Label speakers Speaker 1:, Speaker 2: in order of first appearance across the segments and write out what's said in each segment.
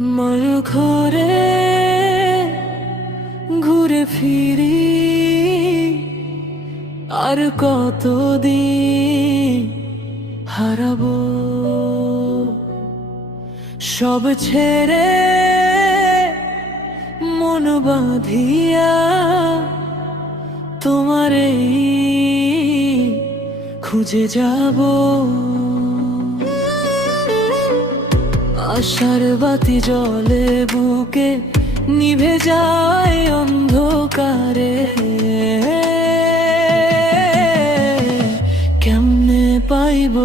Speaker 1: মায়া ঘরে ঘুরে ফিরি। আর কতদিন হারাবো? সব ছেড়ে মন বাঁধিয়া তোমার খুঁজে যাব। আশার বাতি জলে বুকে নিভে যায় অন্ধকারে। কেমনে পাইব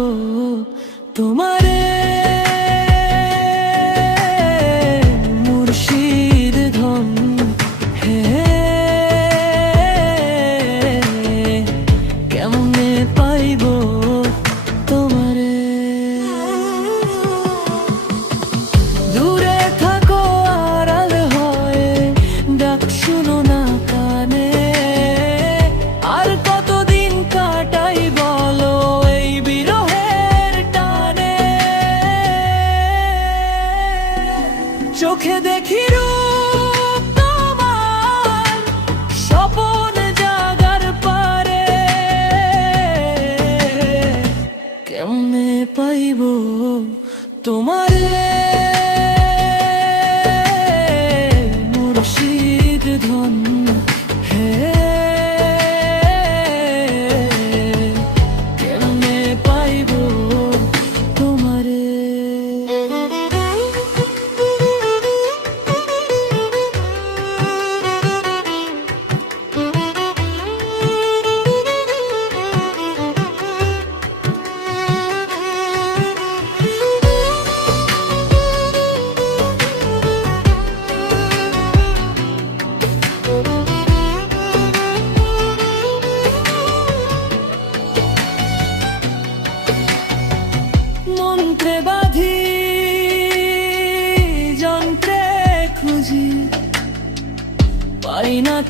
Speaker 1: তোমারে? চোখে দেখি তোমার স্বপন জাগার পারে। কেমনে পাইব তোমার মুর্শিদ ধন হে?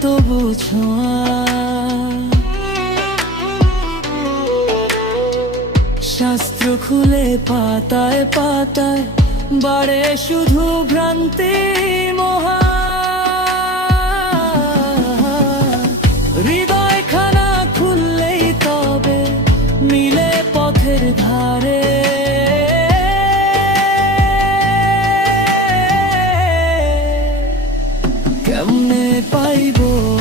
Speaker 1: তো শাস্ত্র খুলে পাতায় পাতায় বাড়ে শুধু ভ্রান্তি মহা। কেমনে পাইবো।